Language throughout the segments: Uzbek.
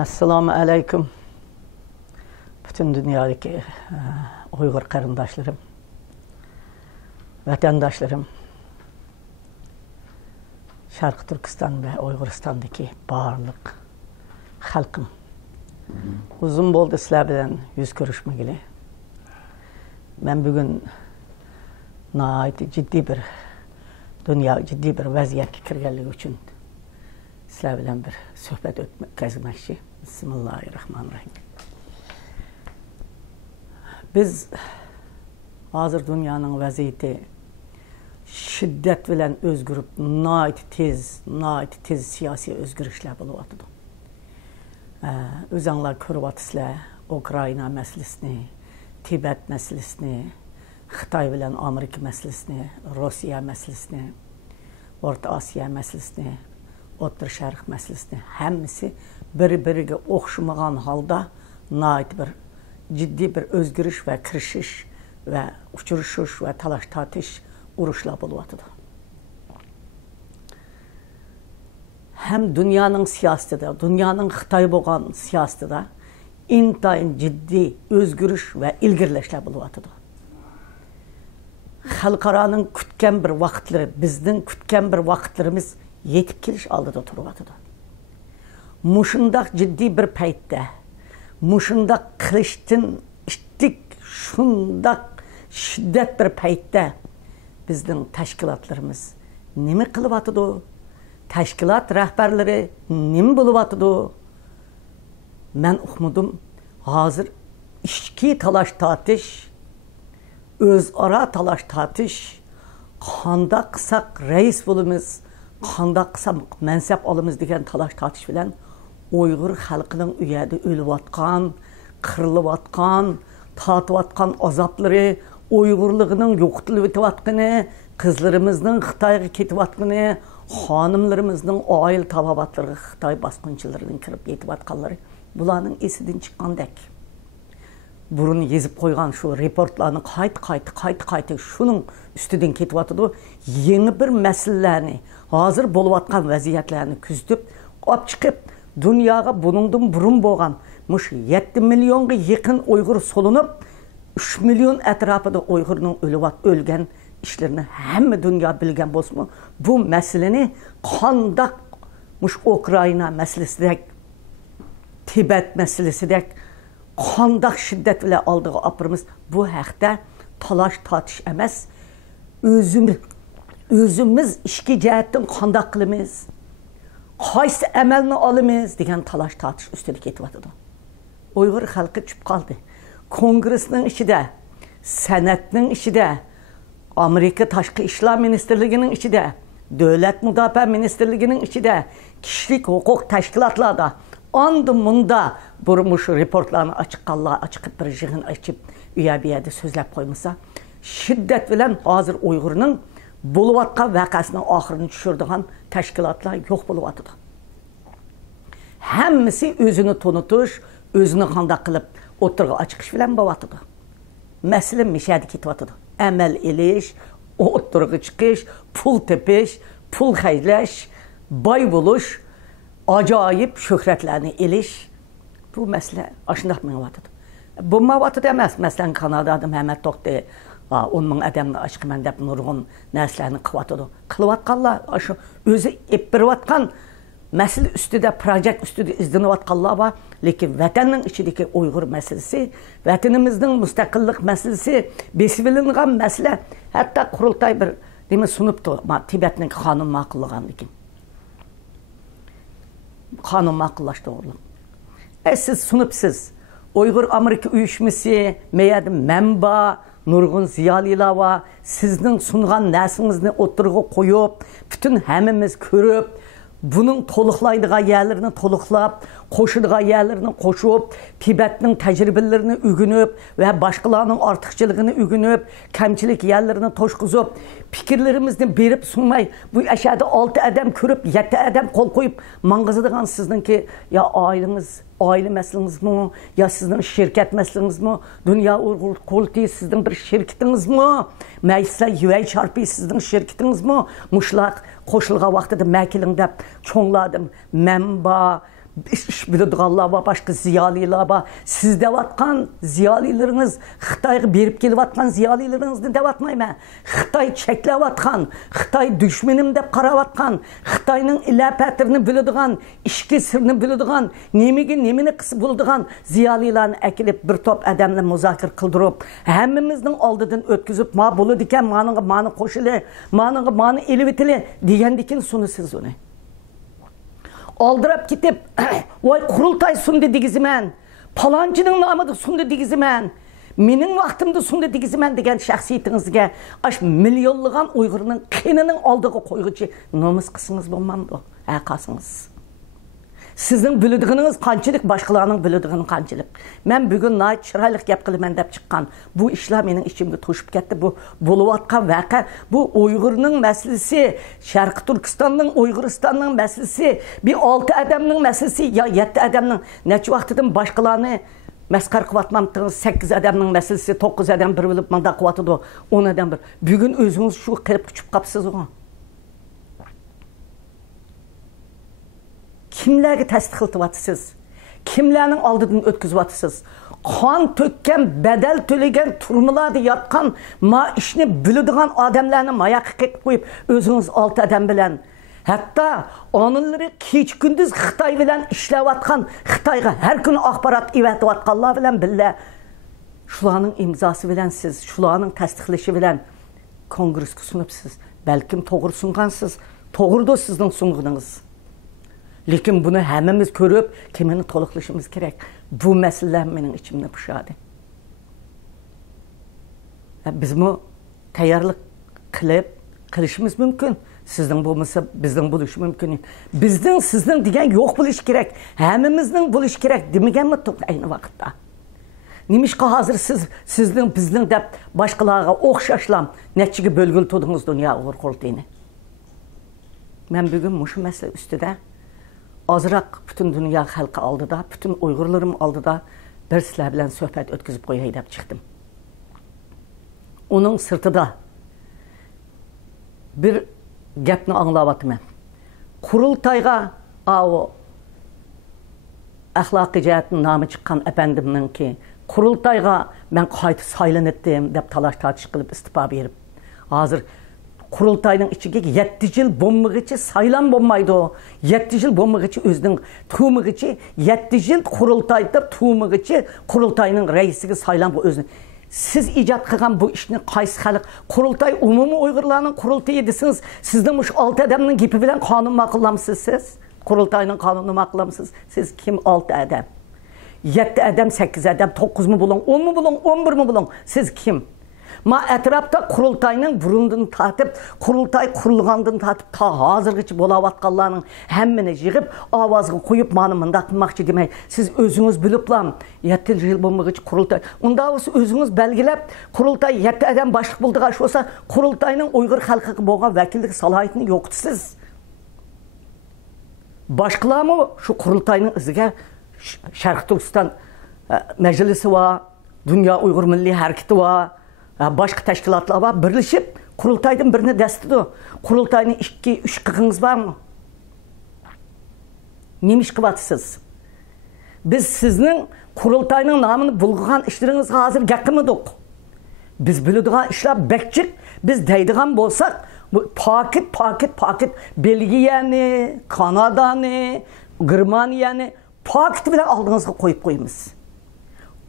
Assalamu alaikum. Bütün dünyadaki Uygur karındaşlarım, vatandaşlarım, Şarkı Türkistan ve Uyguristan'daki bağırlık halkım. Uzun boldu sizler bilen yüz görüşmegili. Ben bugün ciddi bir vaziyetke kirgenligi üçün sizler bilen bir sohbet ötkazmakçı. Bismillahirrahmanirrahim. Biz hazır dünyanın vaziyeti şiddet bilen özgürüp tez siyasi özgürüşler buluvatıdı. Özanlar körüvatıslar Ukrayna meselesini, Tibet meselesini, Xitay bilen Amerika meselesini, Rusya meselesini, Orta Asya meselesini, Orta Şərq meselesini hemisi bir-biriga oxşamagan halda ciddi bir özgürüş ve kirişiş ve uçuruşuş ve talaş tartış uruşlar buluvatıdı. Hem dünyanın siyasetinde, dünyanın Xitay boğan siyasetinde intayın ciddi özgürüş ve ilgirleşler buluvatıdı. Halkaranın kütken bir vakitleri, bizden kütken bir vakitlerimiz yetip keliş aldıda turuvatıdı. Muşundak ciddi bir paytda, muşundak kılıştın iştik, şundak şiddet bir paytda bizden teşkilatlarımız nemi kılıvatıdı? Teşkilat rehberleri nemi buluvatıdı? Ben okumudum, hazır işki talaş tartış, özara talaş tartış, kanda kısak reis bulumuz, kanda kısak mensep alımız degen talaş tartış bilen Uygur halkının üyede ölüvatkan, kırılıvatkan, tatıvatkan azapları, Uygurluğunun yoktulup etivatkanı, kızlarımızın Xitay'a ketivatkanı, hanımlarımızın aile tababatları, Xitay baskınçılarının kirip yetivatkanları, bulanın esidin çıkan dek. Burun yezip koygan şu reportlarını kayt şunun üstüden ketivatıdı. Yeni bir meselelerini, hazır boluvatkan vaziyetlerini küzdüp, ap çıkıp, dünyaya bunundan burun boğan, 7 milyonga yakın Uygur solunup, 3 milyon etrafında Uygur'un ölgen işlerini hem dünya bilgen bozma. Bu meseleni kandak Ukrayna meselesi dek, Tibet meselesi dek, kandak şiddet ile aldığı apırımız bu haqda talaş tartış emas. Özümüz işki cihetten kandak kılımız, qaysı emelini alımız degen talaş tartış üstelik etivatıdı. Uygur halkı çıp kaldı. Kongresinin içinde, senetinin içinde, Amerika Taşkı İşler Ministerliğinin içinde, Devlet Müdafaa Ministerliğinin içinde, kişilik hukuk teşkilatlarda, andımında burmuş reportlarını açık bir jığın açıp üyebiyede sözlep koymasa, şiddet bilen hazır Uygur'un buluvatkan vakasının ahırını düşürdüğün teşkilatlar yok buluvatıdı. Hemisi özünü tonutuş, özünü kandak kılıp oturga açıkış bilen bavatıdı. Mesele mişadi ketivatıdı. Emel eliş, oturga çıkış, pul tepiş, pul hayleş, bay buluş, acayip şöhretlerini eliş. Bu mesele aşındak mı vatıdı. Bu mavatıdı emez. Mesela Kanada'da Mehmet Tok'ta 10 min adamını aşkı mendep nurgun neslerini kıvatıdı. Kılıvatkallar, özü epbirvatkan mesele üstüde, proje üstüde izdinevatkallar var. Lekin vatanın içindeki Uygur meselesi, vatanımızın müstakillik meselesi, besibilingan mesele, hatta kurultay bir sunuptu Tibet'nin kanun makıllıgan lekin. Kanun makıllaştı oğlum. Siz sunupsiz, Uygur Amerika uyuşması, meyadı menba, nurgun ziyaliler var, sizin sungan nesinizni oturga koyup, bütün hemimiz körüp, bunun toluqlaydığı yerlerini toluqlap, koşuduğu yerlerini koşup, Tibet'nin tecrübelerini ügünüp ve başkalarının artıkçılığını ügünüp, kemçilik yerlerini toşkuzup, fikirlerimizni berip sunmay, bu aşağıda 6 adam körüp, 7 adam kol koyup, mangızıdığın sizinki ya aileniz, aile meseleniz mi, ya sizin şirket meseleniz mi, Dünya Uygur Kulti sizin bir şirketiniz mi, meclisle yüvey çarpı sizin şirketiniz mi, muşlak, koşulga vaxtıda məkilində çoğladım, menba, iş biladiganlar var, başka ziyaliler var. Siz devatkan ziyalileriniz, Xitayga berip kelivatkan ziyalilerinizni devatmayman. Xitay çeklevatkan, Xitay düşmenim dep qaravatkan, Xitayning ilapatirini biladigan, ishki sirni biladigan, nemini qisib bo'ladigan ziyalilarni akilib bir top adamni muzokara qildirib, hammamizning oldidan o'tkazib, "Ma bo'ladi ekan, mani qo'shili, mani elivitili" degandikin sunisiz uni. Aldırıp gidip, "Voy qurultay sundi degiziman, palonchining nomida sundi degiziman, mening vaqtimda sundi degiziman" degan shaxsiyatingizga ash millionlagan Uyg'urning qinining oldiga qo'yg'ichi nomus qilsangiz bo'lmamdi, aqasınız. Sizning biladigingiz qanchalik, boshqalarning biladigini qanchalik. Men bugun nayt chiroyli gap qilaman deb chiqqan. Bu ishlar mening ichimga to'shib ketdi. Bu bo'layotgan vaqa, bu Uyg'urning masalasi, Sharqi Turkistonning, Uyg'uristonning masalasi, bir 6 odamning masalasi yo 7 odamning necha vaqtidan boshqalarni masxar qilyapmamdingiz. 8 odamning masalasi, 9 odam bir bo'lib manda qilyapti, 10 odam bir. Bugun o'zingiz shu qilib kuchib qapsiz o. Kimlarga tasdiqlatyapsiz? Kimlarning oldidan o'tkazyapsiz? Qon to'kkan, badal to'lagan, turmalarda yotgan, ma ishni biladigan odamlarni mayoqqa qilib qo'yib, o'zingiz 6 odam bilan, hatto onilari kech kunduz Xitoy bilan ishlayotgan, Xitoyga har kuni axborot evatayotganlar bilan billa shularning imzosi bilan siz, shularning tasdiqlashi bilan kongressga sunibsiz. Balkim to'g'ri sungansiz, to'g'ridir sizning sunganingiz. Lekin bunu hammamiz ko'rib, kimini to'liqlashimiz kerak. Bu masalalar mening ichimda pushadi. Bizmi tayyorlik qilishimiz mumkin. Sizning bo'lmasa, bizning bo'lishi mumkin. Bizning, sizning degan yo'q bo'lishi kerak. Hammamizning bo'lishi kerak demaganmi to'g'ri ayni vaqtda. Nimishqa hozir sizning, bizning deb boshqalarga o'xshashlam nechiga bo'lgil to'dingiz dunyo Uyg'ur qurultayini. Men bugun mushu masala ustida azraq bütün dünya xalqi oldida, bütün Uyg'urlarim oldida bir sizlar bilan suhbat o'tkazib qo'yay deb chiqdim. Uning sirtida bir gapni anglayapman. Qurultayga axloqiy jihatdan nomi chiqqan apandimninki Qurultayga men qayta saylandim deb talash tortish qilib istifa berib, hozir Qurultayning ichiga 7 yil bo'lmag'icha saylan bo'lmaydi. 7 yil bo'lmag'icha o'zining tu'mig'icha 7 yil qurultayda tu'mig'icha Qurultayning raisiga saylan o'zini. Siz ijod qilgan bu ishni qaysi xalq Qurultay umumiy Uyg'urlarning qurultayi desangiz, sizning mush 6 odamning gapi bilan qonun ma'qullamsiz siz? Qurultayning qonunini ma'qullamsiz? Siz kim 6 odam? 7 odam, 8 odam, 9 mi bo'lin, 10 mi bo'lin, 11 mi bo'lin? Siz kim? Ma etrafta Qurultayning burundan tatib, Qurultay qurilgandan tatib ta hozirgacha bo'layotganlarning hammani yig'ib, ovozga qo'yib, "Mani mundaq qilmoqchi" demay, siz o'zingiz biliblam, 7 yil bo'lmag'icha Qurultay. Unda o'zingiz belgilab, Qurultay 7 odam boshliq bo'ldigan bo'lsa, Qurultayning Uyg'ur xalqiga bo'lgan vakillik salohiyatini yo'qtisiz. Boshqalarmi shu Qurultayning iziga Sharq Turkiston majlisi va Dunyo Uyg'ur milliy harakati va başqa tashkilotlar var, birlashib Qurultaydan birini dastidi. Qurultayning 2-3 qig'ingiz bormi? Nima ish qilyapsiz? Biz sizning Qurultayning nomini bulg'an ishlaringizga hozir gapirmadik. Biz biladigan ishlar bekchiq, biz deydigan bo'lsak, bu paket Belgiyani, Kanadani, Germaniyani paket bilan oldingizga qo'yib qo'yamiz.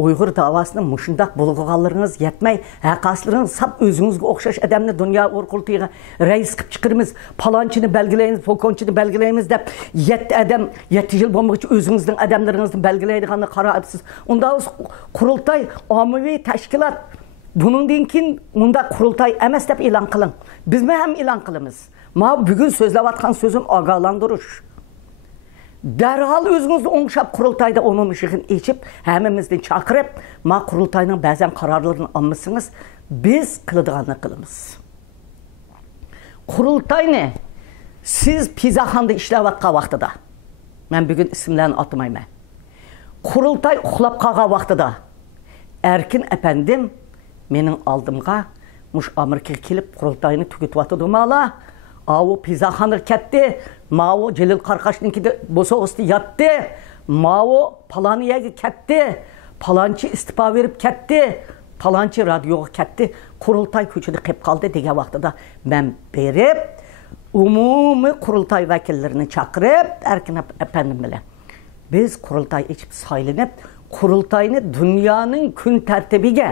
Uyg'ur davasini mushundaq bulg'anlaringiz yetmay, haqaslarınız sap o'zingizga o'xshash odamni dunyo qurultayiga rais qilib chiqiramiz, palonchini belgilaymiz, polkonchini belgilaymiz deb 7 odam 7 yil bo'lmoqchi o'zingizning odamlaringizni belgilaydiganini qarayapsiz. Unda qurultay ommaviy tashkilot. Buningdan keyin unda qurultay emas deb e'lon qiling. Bizmi ham e'lon qilamiz. Men bugun so'zlayotgan so'zim ogohlantirish. Derhal özünüzü o'ngshab Qurultayda umumiy yig'in echib, hammamizni chaqirib, ma Qurultayning ba'zan qarorlarini olmasangiz, biz qiladiganini qilamiz. Qurultayni siz pizaxonda ishlayotgan vaqtida, men bugun ismlarni atmayman. Qurultay uxlab qolgan vaqtida Erkin apandim mening oldimga mush Amerikaga kelib Qurultayni tugatyapti demala, Avu Pizaxanır ketdi, Mao Celil Qarqashnikida bo'lsa osti yatdi, Mao Palaniyaga ketdi, Palanchi istifa verib ketdi, Palanchi radioga ketdi, qurultay ko'chada qolib qoldi degan vaqtida men berib, umumiy qurultay vakillarini chaqirib, Erkin efendim bilan biz qurultay ichib saylanib, qurultayni dunyoning kun tartibiga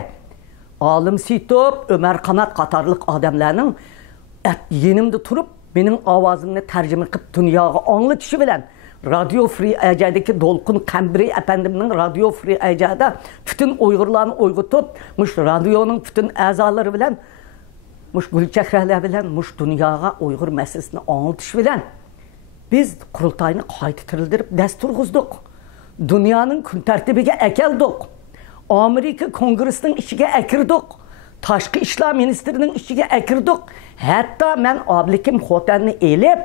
Alim Sitop, Ömer Kanat qatorliq odamlarning yenimda turib, mening ovozimni tarjima qilib dunyoga anglatishi bilan Radio Free Ajadagi Dolqun Qambiri efendimning Radio Free Ajada bütün Uyg'urlarni uyg'otib, mush radioning bütün a'zolari bilan, mush gulchehralar bilan mush dunyoga Uyg'ur masalasini anglatish bilan biz qurultayni qayta tirildirib dastur tuzdik. Dunyoning kun tartibiga akeldik. Amerika Kongresining ichiga akirdik. Tashqi ishlar ministrining ichiga akirdik. Hatto men Oblikim xotanni elib,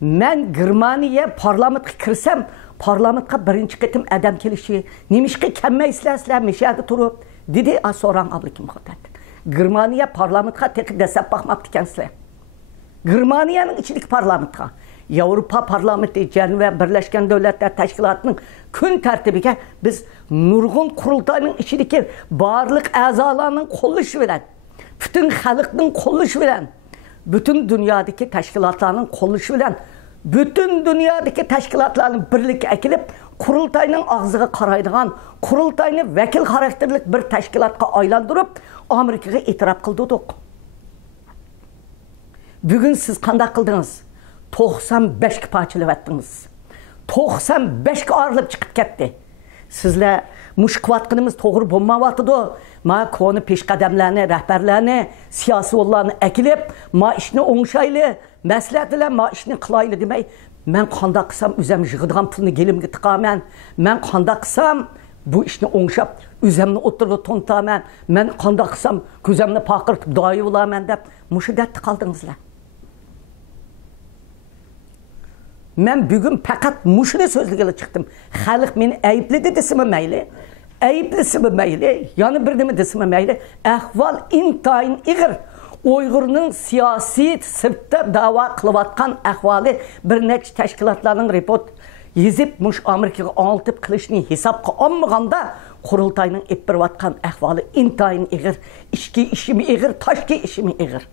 men Germaniya parlamentga kirsam, parlamentga birinchi qitim adam kelishi, nimishqa kelmaysizlar, mishada turib, dedi so'rang Oblikim xotan. Germaniya parlamentga teqib dasab baxmabdi ekansizlar. Germaniyaning ichidagi parlamentga Yevropa parlamenti Janubiy Birlashgan Davlatlar Tashkilotining kun tartibiga biz nurg'un qurultayning ichidagi barliq a'zolarning qo'llashi bilan, bütün xalqning qo'llashi bilan, bütün dunyodagi tashkilotlarning qo'llashi bilan, bütün dunyodagi tashkilotlarning birlikka akilib, qurultayning og'ziga qaraydigan, qurultayni vakil xarakterli bir tashkilotga aylantirib, Amerikaga e'tirof qildik. Bugun siz qanday qildingiz? 95 ga parçalab etdiniz. 95 ga ayrılıb chiqib ketdi. Sizlar mushqvatqinimiz to'g'ri bo'lmayapti. Ma koni peshqadamlarni, rahbarlarni, siyosiyonlarni akilib, ma ishni o'ngshayli, maslahat bilan ma ishni qilayli demay, men qanday qilsam o'zim yig'adigan pulni gelimga tiqaman. Men qanday qilsam bu ishni o'ngshab, o'zimni o'tirga to'ntaman. Men qanday qilsam ko'zimni paqirtib doyi bo'laman deb mushidatda qoldingizlar. Men bugün faqat mushuni so'zligala chiqdim. Xalq meni aybladi desimi mayli, ayblisimi mayli, yana bir nima desimi mayli, ahvol intayin ig'ir. Uyg'urning siyosiy sirtda da'vo qilayotgan ahvoli bir nechta tashkilotlarning report yezib mush Amerikaga oltib qilishni hisobga olmaganda qurultayning ep berayotgan ahvoli intayin ig'ir, ichki ishimi ig'ir, tashqi ishimi ig'ir.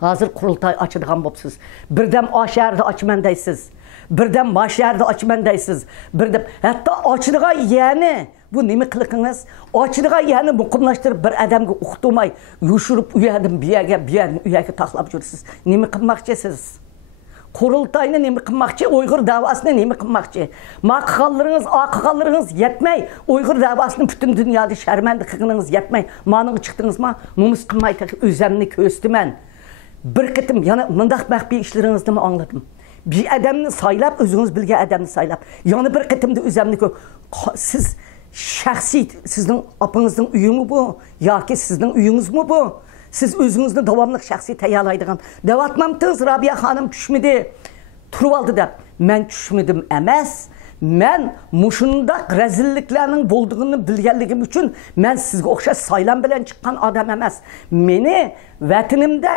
Hazır qurultay açıdığan bopsiz. Birdem aşerdi açman deysiz. Birdem maşerdi açman deysiz. Birdem hatta açıdığan yani bu nemi qılıqınız? Açıdığan yani muqimlaştırıp bir adamga uqtumay, yuşurup uyadım biyaga taqlab jursiz. Nemi qilmoqchisiz? Qurultayni nemi qilmoqchi? Uyg'ur davosini nemi qilmoqchi? Maqallarınız, aqallarınız yetmay, Uyg'ur davosini bütün dunyoda sharmanda qilganingiz yetmay, ma'noga chiqdingizmi? Numus qilmay o'zimni ko'stiman. Bir qitim yana mındaq maxfiy ishlaringizni angladim. Bir adamni saylab, o'zingiz bilgan adamni saylab, yana bir qitimda o'zimni siz shaxsiy sizning opangizning uyimi bu yoki sizning uyingizmi bu? Siz o'zingizni davomli shaxsiy tayyorlaydigan davatmamsiz Robiya xonim tushmidi. Turib oldi deb, men tushmadim emas. Men mushundaq rezilliklarning bo'ldig'ini bilganligim uchun men sizga o'xshash saylan bilan chiqqan odam emas. Meni vatanimda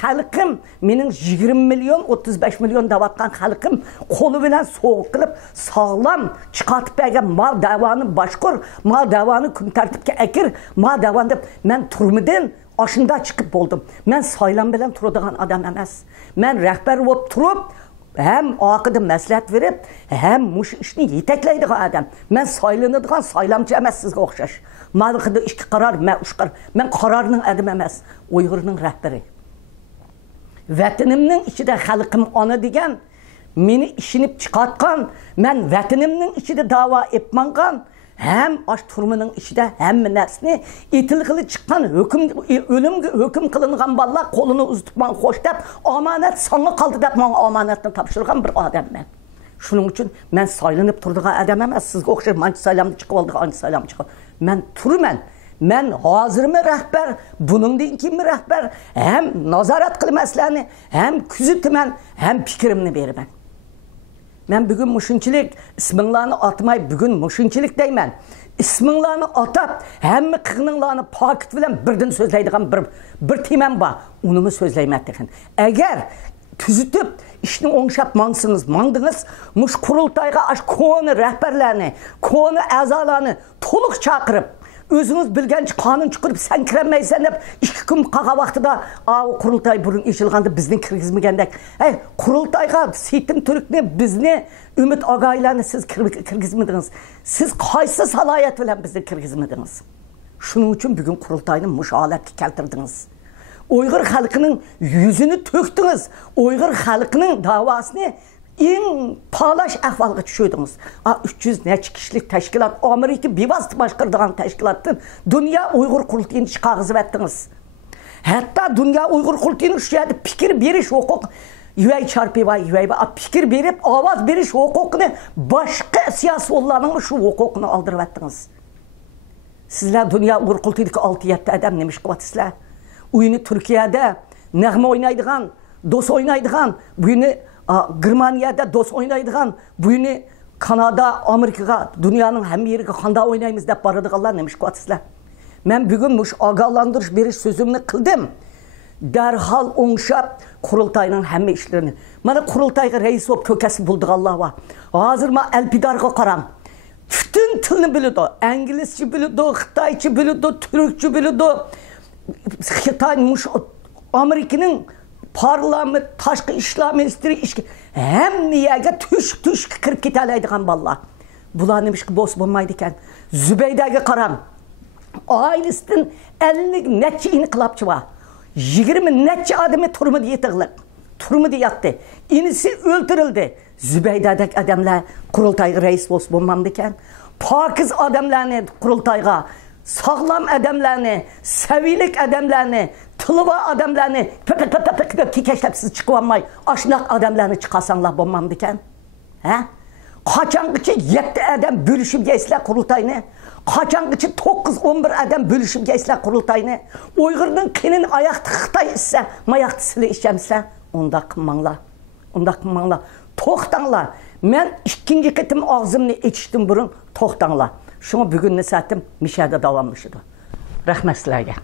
xalqim, mening 20 milyon, 35 milyon davatgan xalqim qo'li bilan so'q qilib, sog'lom chiqartib bergan mal davoni boshqur, mal davoni kun tartibga akir, mal davon deb men turmidim, oshunda chiqib bo'ldim. Men saylan bilan turadigan odam emas. Men rahbar bo'lib turib hem aqida maslahat verib, hem mush ishni yetaklaydigan adam. Men saylanadigan saylamchi emas sizga o'xshash. Malqida ikki qaror, men uch qaror. Men qarorning adam emas, Uyg'urning rahbari. Vatanimning ichida xalqim ona degan, meni ishinib chiqatgan, men vatanimning ichida da'vo etmangan, hem aş turmunun içinde hem narsani etilgili çıkan ölümge hüküm kılıngan balla kolunu uzatman hoş dep amanet sana kaldı dep bana amanetini tapşırgan bir adam ben. Şunun için ben saylanıp turduğun adam emas, sizge okşar manç saylamda çıkıp aldığı anç saylam çıkıp. Ben turmen, ben hazır mı rehber, bunun din kim mi rehber, hem nazaret kılmaslarını, hem küzütmen, hem fikrimini verimen. Ben bugün muşunçilik isminlarını atmay bugün muşunçilik deymen. İsminlarını atab hem kığınınlarını pakit bilen birden sözleydiğim bir temen var. Onu mu sözleymettiğin. Eğer tüzütüp işini oңşap mandınız, muş kurultayga aş konu rehberlerini, konu azalarını toluk çakırıp özünüz bilgenç kanun çıkırıp sen kiremeysen hep 2 gün kağa vaxtıda kurultay burun işilgandı bizden kirgizmegендek. Kurultayga Seytim Türk'ni bizni Ümit Agaylarını siz kirgizmediniz. Siz kaysı salayet bilen bizni kirgizmediniz. Şunun için bugün kurultayını muş aletki keltirdiniz. Uygur halkının yüzünü töktünüz. Uygur halkının davasını en palaş ahvalga düşürdünüz. 300 neçə kişilik teşkilat, Amerika bivasıtı başkırdığın teşkilattın. Dünya Uygur kurultayını çıkağızı verdiniz. Hatta Dünya Uygur kurultayını şu yerde fikir beriş hukuk, yüvey çarpı var, fikir berip, avaz beriş hukukunu başka siyasi olanın şu hukukunu aldırıvettiniz. Sizler Dünya Uygur kurultayındaki 6-7 adam nemiş kıvatisler? Oyunu Türkiye'de nəğme oynaydıgan, dos oynaydıgan, bugünü Germaniyada dos oynaydıgan, bugünü Kanada, Amerika'ga, dünyanın hem yeriga kanda oynayımız dep barıdıqallar nemiş kıvatisler. Ben bugün muş ağalandırış beriş sözümünü kıldım. Derhal oңşap kurultayının hemme işlerini. Mana kurultayga reis olup kökesi bulduk Allah var. Hazır ma elpidarga qaram. Bütün tilini biliyordu. İngilizce biliyordu, Xitayçı biliyordu, Türkçe biliyordu. Xitaymış Amerika'nın parlament, taşkı işler ministri hem niyege tüş kirip keteleydiğen ballar. Bular demiş ki boz bulmaydıken Zübeyde'ye karan ailesinin 50 neçe inkılapçı var. 20 neçe adamı turmu diye tığlık. Turmu diye yattı. İnisi öldürüldü. Zübeyde'deki adamlar kurultayga reis boz bulmamdıken pakiz adamlarını kurultayga sağlam adamlarını, sevilik adamlarını, tılıva adamlarını kekeşlep siz çıkıvanmay, aşnak adamlarını çıkasanlar bulmamdıken. Kaçangıcı 7 adam bölüşüp geçsler kurultayını, kaçangıcı 9-11 adam bölüşüp geçsler kurultayını, Uygur'un kinin ayakta Xitay ise, mayakta sile işemse, onda kımmanlar. Toxtanlar. Ben ikinci ketim ağzımını içtim burun, toxtanlar. Şunu bugün ne saatim mişədə davammışdı. Rəhmət sizlərə.